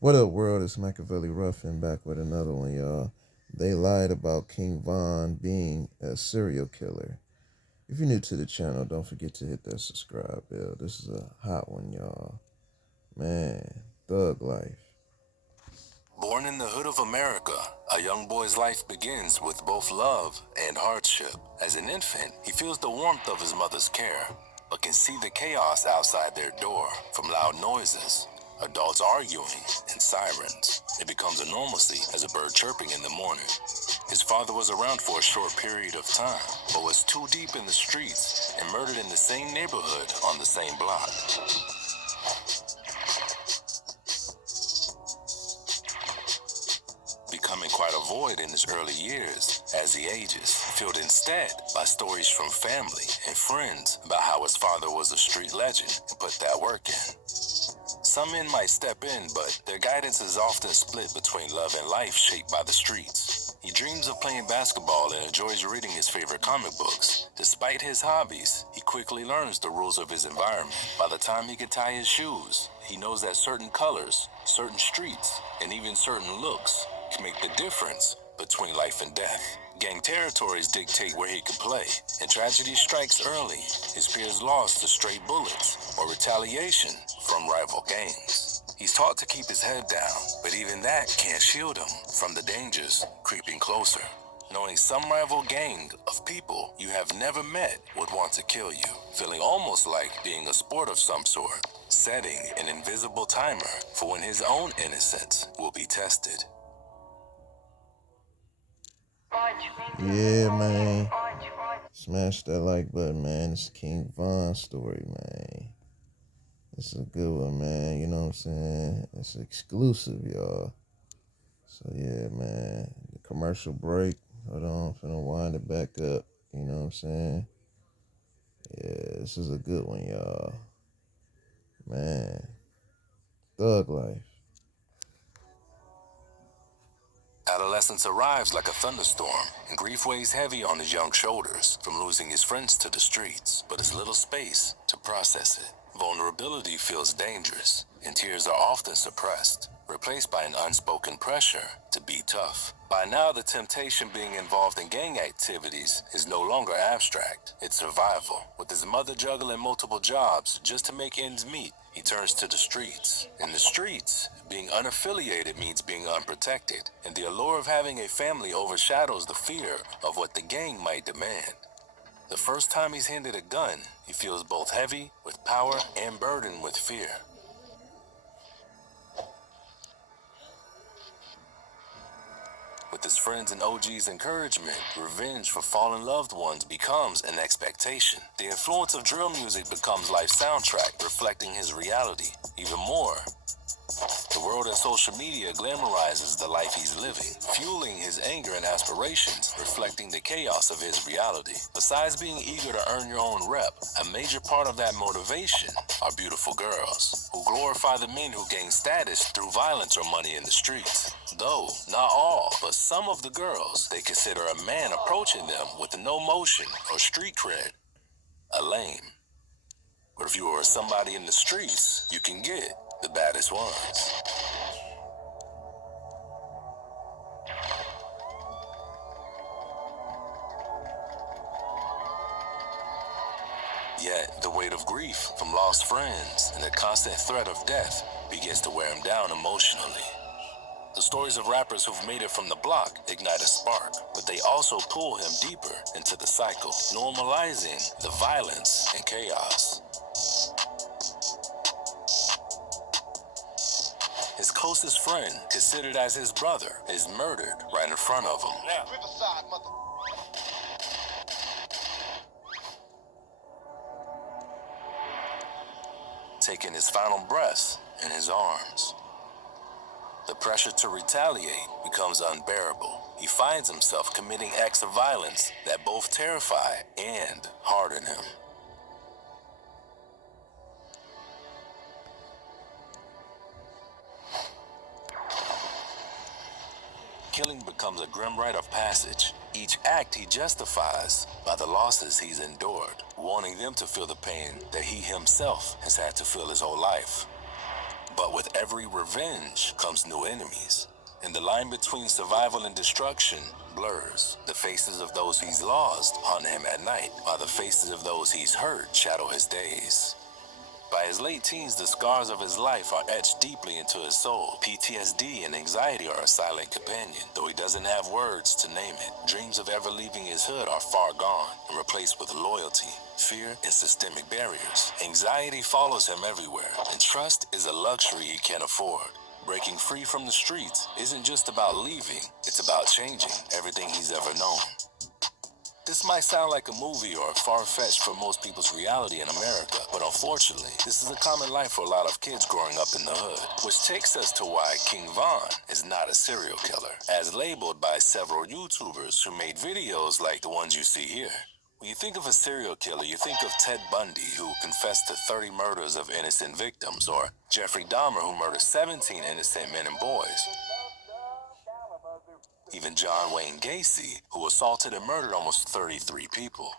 What up, world? It's Machiavelli Ruffin back with another one, y'all. They lied about King Von being a serial killer. If you're new to the channel, don't forget to hit that subscribe bell. This is a hot one, y'all. Man, thug life. Born in the hood of America, a young boy's life begins with both love and hardship. As an infant, he feels the warmth of his mother's care, but can see the chaos outside their door, from loud noises, adults arguing, and sirens. It becomes a normalcy as a bird chirping in the morning. His father was around for a short period of time, but was too deep in the streets and murdered in the same neighborhood on the same block. Becoming quite a void in his early years as he ages, filled instead by stories from family and friends about how his father was a street legend and put that work in. Some men might step in, but their guidance is often split between love and life shaped by the streets. He dreams of playing basketball and enjoys reading his favorite comic books. Despite his hobbies, he quickly learns the rules of his environment. By the time he can tie his shoes, he knows that certain colors, certain streets, and even certain looks can make the difference between life and death. Gang territories dictate where he can play, and tragedy strikes early. His peers lost to stray bullets or retaliation from rival gangs. He's taught to keep his head down, but even that can't shield him from the dangers creeping closer. Knowing some rival gang of people you have never met would want to kill you, feeling almost like being a sport of some sort, setting an invisible timer for when his own innocence will be tested. Yeah, man. Smash that like button, man. It's King Von story, man. It's a good one, man. You know what I'm saying? It's exclusive, y'all. So yeah, man. The commercial break. Hold on, finna wind it back up. You know what I'm saying? Yeah, this is a good one, y'all. Man. Thug life. Adolescence arrives like a thunderstorm, and grief weighs heavy on his young shoulders from losing his friends to the streets, but has little space to process it. Vulnerability feels dangerous, and tears are often suppressed, replaced by an unspoken pressure to be tough. By now, the temptation being involved in gang activities is no longer abstract. It's survival. With his mother juggling multiple jobs just to make ends meet, he turns to the streets. In the streets, being unaffiliated means being unprotected, and the allure of having a family overshadows the fear of what the gang might demand. The first time he's handed a gun, he feels both heavy with power and burdened with fear. With his friends and OG's encouragement, revenge for fallen loved ones becomes an expectation. The influence of drill music becomes life's soundtrack, reflecting his reality. Even more, the world and social media glamorizes the life he's living, fueling his anger and aspirations, reflecting the chaos of his reality. Besides being eager to earn your own rep, a major part of that motivation are beautiful girls, who glorify the men who gain status through violence or money in the streets. Though, not all, but some of the girls, they consider a man approaching them with no motion or street cred a lame. But if you are somebody in the streets, you can get the baddest ones. Yet, the weight of grief from lost friends and the constant threat of death begins to wear him down emotionally. The stories of rappers who've made it from the block ignite a spark, but they also pull him deeper into the cycle, normalizing the violence and chaos. His closest friend, considered as his brother, is murdered right in front of him. Taking his final breath in his arms. The pressure to retaliate becomes unbearable. He finds himself committing acts of violence that both terrify and harden him. Killing becomes a grim rite of passage. Each act he justifies by the losses he's endured, wanting them to feel the pain that he himself has had to feel his whole life. But with every revenge comes new enemies, and the line between survival and destruction blurs. The faces of those he's lost haunt him at night, while the faces of those he's hurt shadow his days. By his late teens, the scars of his life are etched deeply into his soul. PTSD and anxiety are a silent companion, though he doesn't have words to name it. Dreams of ever leaving his hood are far gone and replaced with loyalty, fear, and systemic barriers. Anxiety follows him everywhere, and trust is a luxury he can't afford. Breaking free from the streets isn't just about leaving, it's about changing everything he's ever known. This might sound like a movie or far-fetched for most people's reality in America, but unfortunately, this is a common life for a lot of kids growing up in the hood. Which takes us to why King Von is not a serial killer, as labeled by several YouTubers who made videos like the ones you see here. When you think of a serial killer, you think of Ted Bundy, who confessed to 30 murders of innocent victims, or Jeffrey Dahmer, who murdered 17 innocent men and boys. Even John Wayne Gacy, who assaulted and murdered almost 33 people.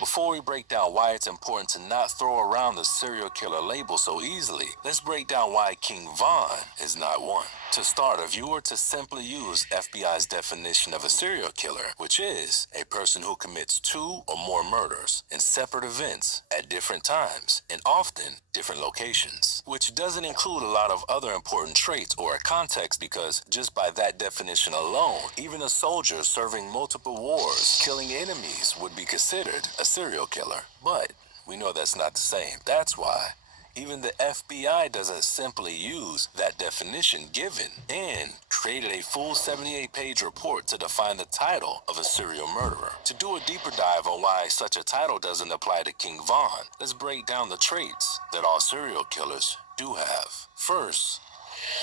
Before we break down why it's important to not throw around the serial killer label so easily, let's break down why King Von is not one. To start, if you were to simply use FBI's definition of a serial killer, which is a person who commits 2 or more murders in separate events at different times and often different locations, which doesn't include a lot of other important traits or a context, because just by that definition alone, even a soldier serving multiple wars, killing enemies, would be considered a serial killer. But we know that's not the same. That's why even the FBI doesn't simply use that definition given and created a full 78-page report to define the title of a serial murderer. To do a deeper dive on why such a title doesn't apply to King Von, let's break down the traits that all serial killers do have. First,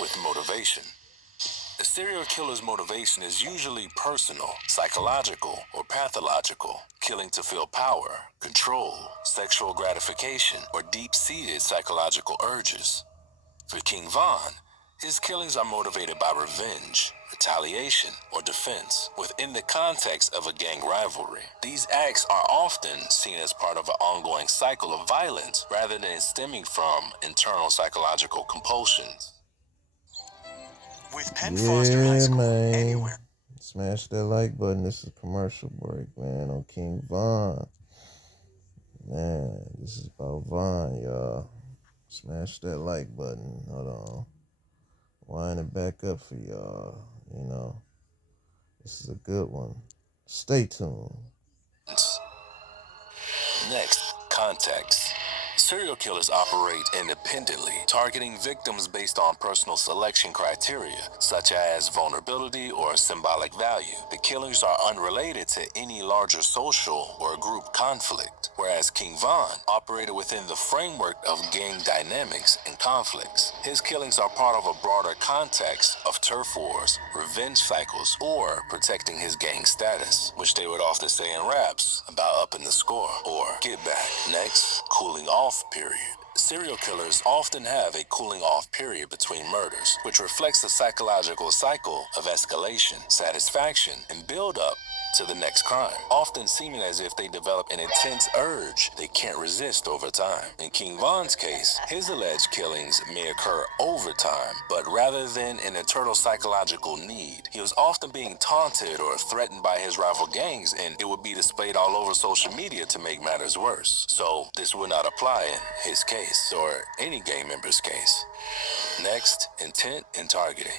with motivation. A serial killer's motivation is usually personal, psychological, or pathological. Killing to feel power, control, sexual gratification, or deep-seated psychological urges. For King Von, his killings are motivated by revenge, retaliation, or defense within the context of a gang rivalry. These acts are often seen as part of an ongoing cycle of violence rather than stemming from internal psychological compulsions. With Penn Foster High School, man. anywhere. Smash that like button. This is commercial break, man, on King Von. Man, this is about Von, y'all. Smash that like button. Hold on. Wind it back up for y'all. You know, this is a good one. Stay tuned. Next, context. Serial killers operate independently, targeting victims based on personal selection criteria, such as vulnerability or symbolic value. The killings are unrelated to any larger social or group conflict, whereas King Von operated within the framework of gang dynamics and conflicts. His killings are part of a broader context of turf wars, revenge cycles, or protecting his gang status, which they would often say in raps about upping the score or get back. Next, cooling off period. Serial killers often have a cooling off period between murders, which reflects a psychological cycle of escalation, satisfaction, and build up to the next crime, often seeming as if they develop an intense urge they can't resist over time. In King Von's case, his alleged killings may occur over time, but rather than an internal psychological need, he was often being taunted or threatened by his rival gangs, and it would be displayed all over social media to make matters worse. So this would not apply in his case or any gang member's case. Next, intent and targeting.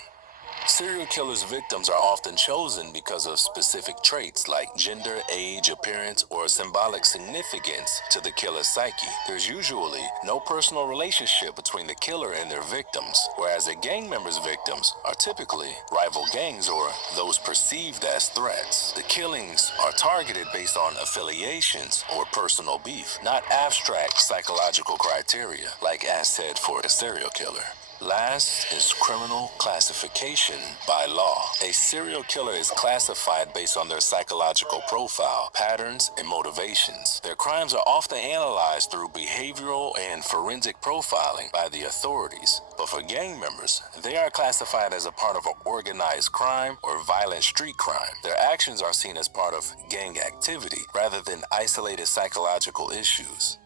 Serial killers' victims are often chosen because of specific traits like gender, age, appearance, or symbolic significance to the killer's psyche. There's usually no personal relationship between the killer and their victims, whereas a gang member's victims are typically rival gangs or those perceived as threats. The killings are targeted based on affiliations or personal beef, not abstract psychological criteria, like as said for a serial killer. Last is criminal classification by law. A serial killer is classified based on their psychological profile, patterns, and motivations. Their crimes are often analyzed through behavioral and forensic profiling by the authorities. But for gang members, they are classified as a part of an organized crime or violent street crime. Their actions are seen as part of gang activity rather than isolated psychological issues.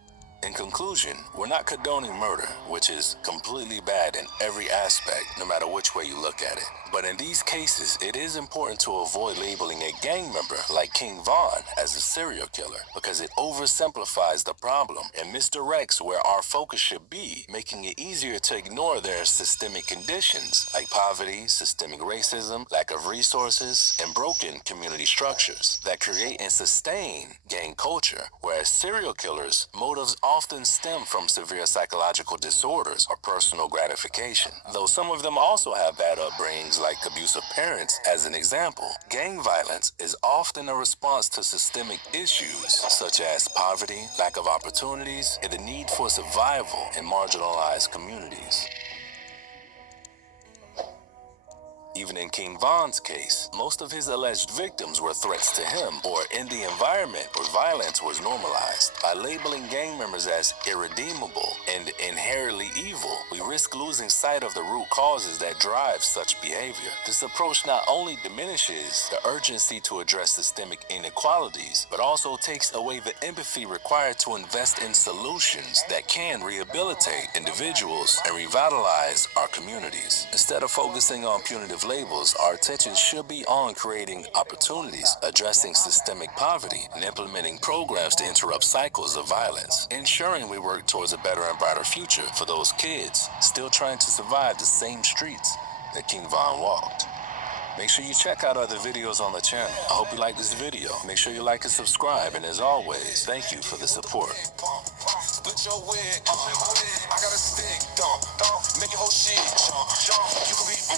In conclusion, we're not condoning murder, which is completely bad in every aspect, no matter which way you look at it. But in these cases, it is important to avoid labeling a gang member like King Von as a serial killer, because it oversimplifies the problem and misdirects where our focus should be, making it easier to ignore their systemic conditions like poverty, systemic racism, lack of resources, and broken community structures that create and sustain gang culture, whereas serial killers' motives often stem from severe psychological disorders or personal gratification. Though some of them also have bad upbringings like abusive parents as an example, gang violence is often a response to systemic issues such as poverty, lack of opportunities, and the need for survival in marginalized communities. Even in King Von's case, most of his alleged victims were threats to him or in the environment where violence was normalized. By labeling gang members as irredeemable and inherently evil, we risk losing sight of the root causes that drive such behavior. This approach not only diminishes the urgency to address systemic inequalities, but also takes away the empathy required to invest in solutions that can rehabilitate individuals and revitalize our communities. Instead of focusing on punitive labels, our attention should be on creating opportunities, addressing systemic poverty, and implementing programs to interrupt cycles of violence, ensuring we work towards a better and brighter future for those kids still trying to survive the same streets that King Von walked. Make sure you check out other videos on the channel. I hope you like this video. Make sure you like and subscribe, and as always, thank you for the support. Split your wig, I got a stick, make your whole shit jump.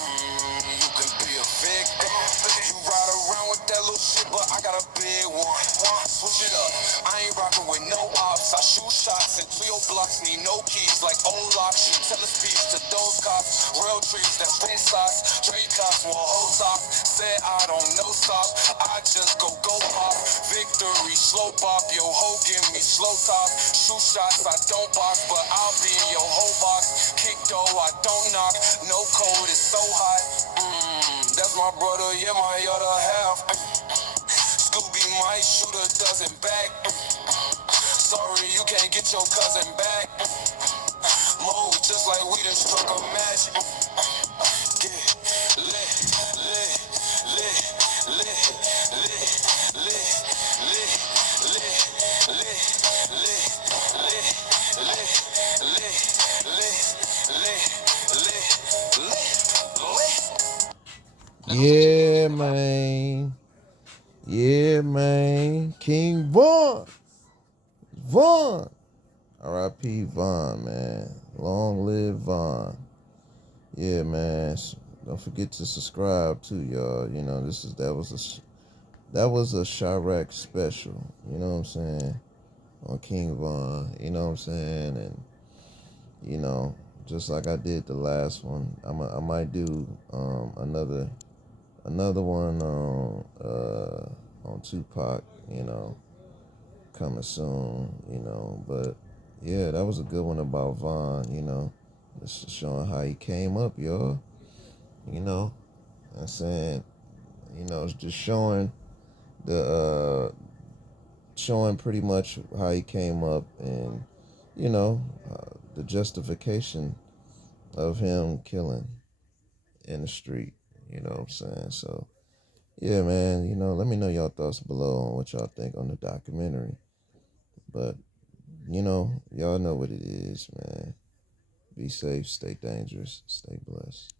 You can be a victim. You ride around with that little shit, but I got a big one. Switch it up. I ain't rocking with no ops. I shoot shots and Cleo blocks, need no keys like old locks. You tell us speech to those cops. Real trees that spin socks. Straight cops want whole top. Said I don't know stop. I just go pop. Victory, slow pop. Yo ho, give me slow top. Shoot shots, I don't box, but I'll be in your whole box. Kick though, I don't knock. No code is so hot. That's my brother, yeah, my other half. Scooby, my shooter doesn't back. Sorry, you can't get your cousin back. Move just like we done struck a match. Get lit, lit, lit, lit, lit, lit, lit, lit, lit, lit, lit, lit, lit, lit, lit. Yeah, man. Yeah, man. King Von. Von. R.I.P. Von, man. Long live Von. Yeah, man. Don't forget to subscribe too, y'all. You know, that was a Chirac special. You know what I'm saying? On King Von. You know what I'm saying? And you know, just like I did the last one, I might do another one on Tupac. You know, coming soon. You know, but yeah, that was a good one about Von. You know, just showing how he came up, y'all. You know, I'm saying, you know, it's just showing showing pretty much how he came up, and you know, the justification of him killing in the street. You know what I'm saying? So yeah, man. You know, let me know y'all thoughts below on what y'all think on the documentary. But you know, y'all know what it is, man. Be safe, stay dangerous, stay blessed.